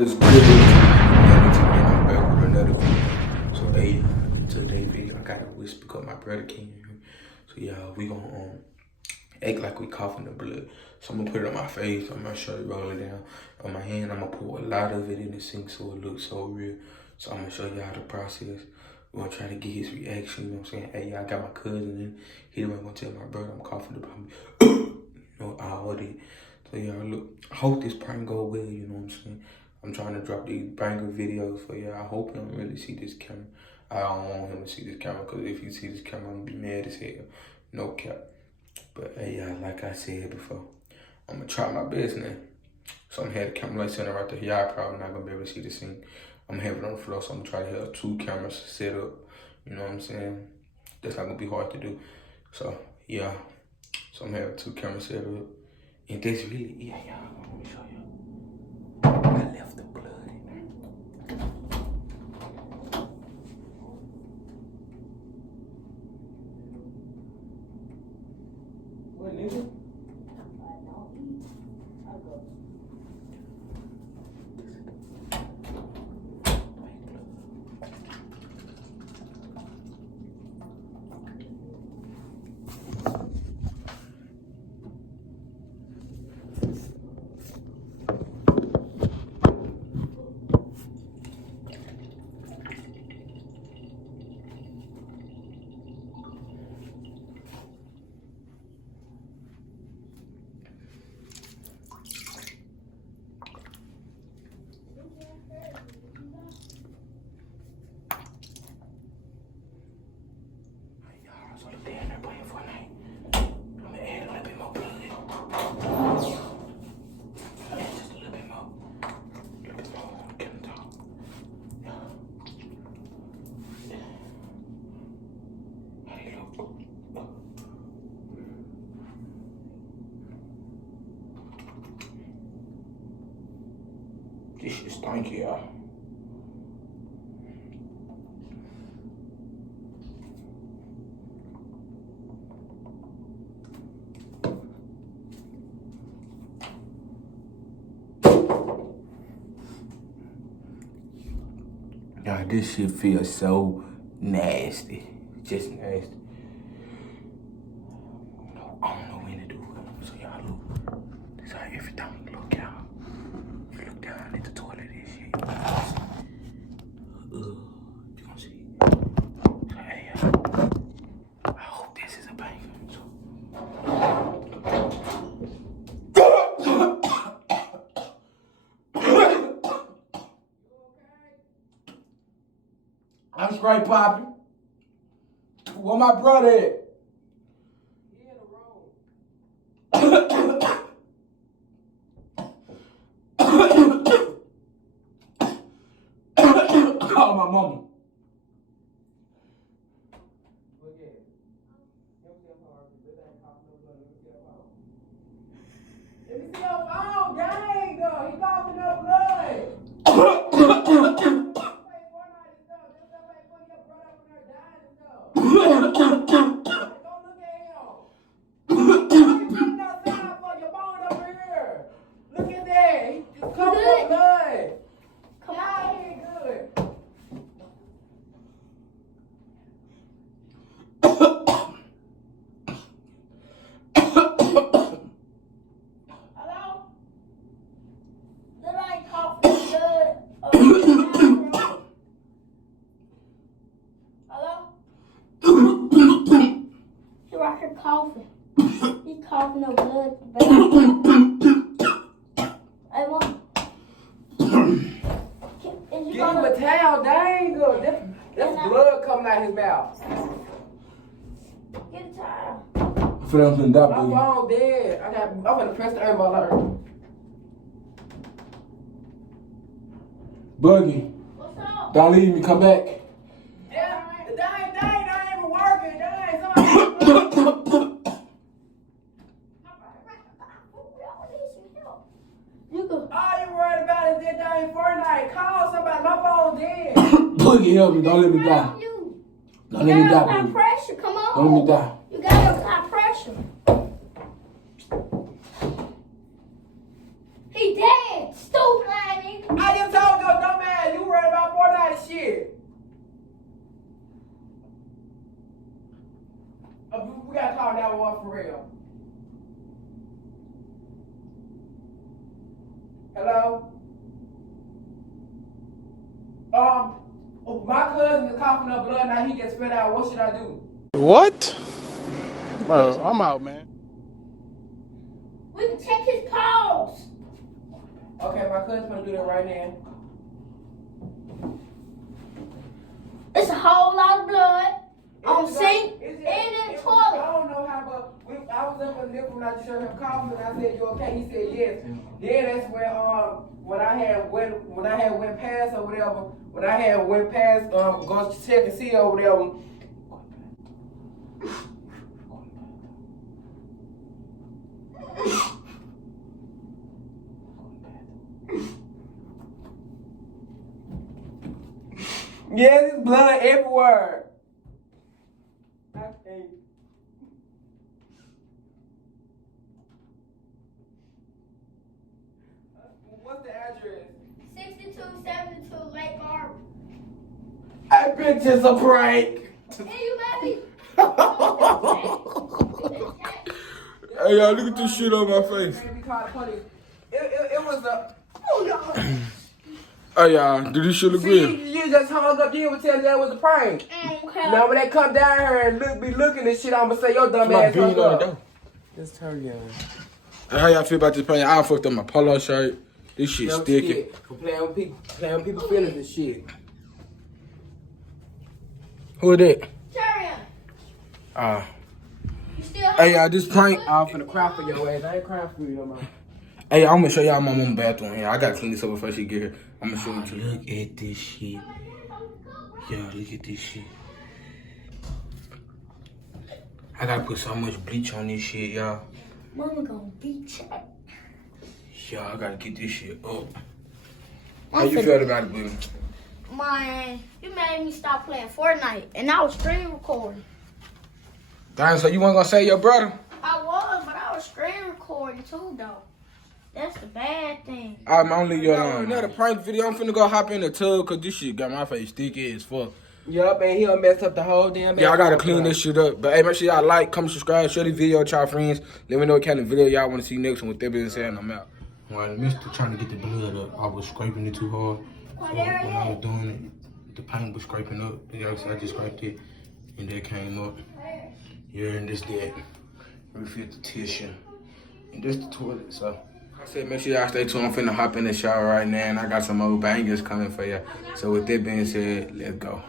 It's good to I'm back with another video. So hey, in today's video I got a whisper because my brother came here. So yeah, we gonna act like we coughing the blood. So I'm gonna put it on my face, I'm gonna show you roll it down. On my hand, I'm gonna pour a lot of it in the sink so it looks so real. So I'm gonna show y'all the process. We're gonna try to get his reaction, you know what I'm saying? Hey, I got my cousin in. He wasn't gonna tell my brother I'm coughing the blood. You know, I already. So y'all look, I hope this prank go well, you know what I'm saying? I'm trying to drop these banger videos for y'all. I hope he don't really see this camera. I don't want him to see this camera because if he see this camera, I'm gonna be mad as hell. No cap. But hey, y'all, like I said before, I'm gonna try my best now. So I'm gonna have the camera light center right there. Y'all probably not gonna be able to see the scene. I'm gonna have it on the floor, so I'm gonna try to have 2 cameras set up. You know what I'm saying? That's not gonna be hard to do. So yeah, so I'm gonna have 2 cameras set up. And that's really, yeah, y'all, let me show you. I left the blood in there. What, nigga? This shit stinky, y'all. Y'all, this shit feels so nasty. Just nasty. I don't know when to do it. So y'all look. This how everything look, y'all. You look down at the toilet and shit. You gonna see. So hey, I hope this is a banger. I'm straight popping. Where my brother at? He in the room. Call my mama. Let me see your phone, gang, though. He coughing up blood. Coughing. He's coughing up blood. Hey, Mom. Give him a towel, dang. That's blood coming out his mouth. Get a towel. I feel I'm finna die, My phone dead. I'm gonna press the airball alert. Buggy. What's up? Don't leave me, come back. That ain't even working. Somebody. All you worried about is that dang Fortnite. Call somebody. My phone dead. Boogie, help me. Don't let me die. Don't let me die, high Boogie. pressure. Come on. Don't let me die. You got high pressure. He dead. Stupid, Ivy. I just shit. We gotta call 911 for real. Hello? My cousin is coughing up blood now. He just spit out. What should I do? What? Bro, I'm out, man. We can check his pulse. Okay, my cousin's gonna do that right now. It's a whole lot of blood on Is it- sink is and it- in the I toilet. don't know how, but I was up in the living room and I just heard him coughing and I said, "You okay?" He said, "Yes." Then that's when I had went past or whatever. When I had went past go check and see or whatever. Yeah, there's blood everywhere. I can't. What's the address? 6272 Lake Arbor. I bet it's a prank. Hey, you baby. Hey, y'all, look at this shit on my face. Maybe call the police. It was a. Hey, y'all, do this shit look See, real? you just hung up. You would tell me that was a prank. Okay. Now when they come down here and be looking at shit, I'ma say your dumb My ass bean hung on the up. door. Just turn you on. How y'all feel about this pain? I fucked up my polo shirt. This shit Dumb sticky. shit. For playing with people's feelings and shit. Who that? Tyrion, you still Hey, y'all, this prank. I'm finna cry for your ass. I ain't crying for you no more. Hey, I'm gonna show y'all my mama's bathroom here. I gotta clean this up before she get here. I'm gonna show you. Look at this shit. Yo, look at this shit. I gotta put so much bleach on this shit, y'all. Mama gonna beat you. Yo, I gotta get this shit up. How you feel about it, baby? Man, you made me stop playing Fortnite, and I was screen recording. Damn, so you weren't gonna say your brother? I was, but I was screen recording too, though. That's the bad thing. I'm gonna leave you alone. Another prank video. I'm finna go hop in the tub because this shit got my face sticky as fuck. Yup, and he done messed up the whole damn. Yeah, I gotta clean this shit up. But hey, make sure y'all like, comment, subscribe, share this video with y'all friends. Let me know what kind of video y'all want to see next one. With that being said, I'm out. Well, Mr. trying to get the blood up. I was scraping it too hard. So when I was doing it, the paint was scraping up. Yeah, so I just scraped it, and that came up. Yeah, and this that. Refill the tissue. And this the toilet, so. I said make sure y'all stay tuned. I'm finna hop in the shower right now, and I got some old bangers coming for you. So with that being said, let's go.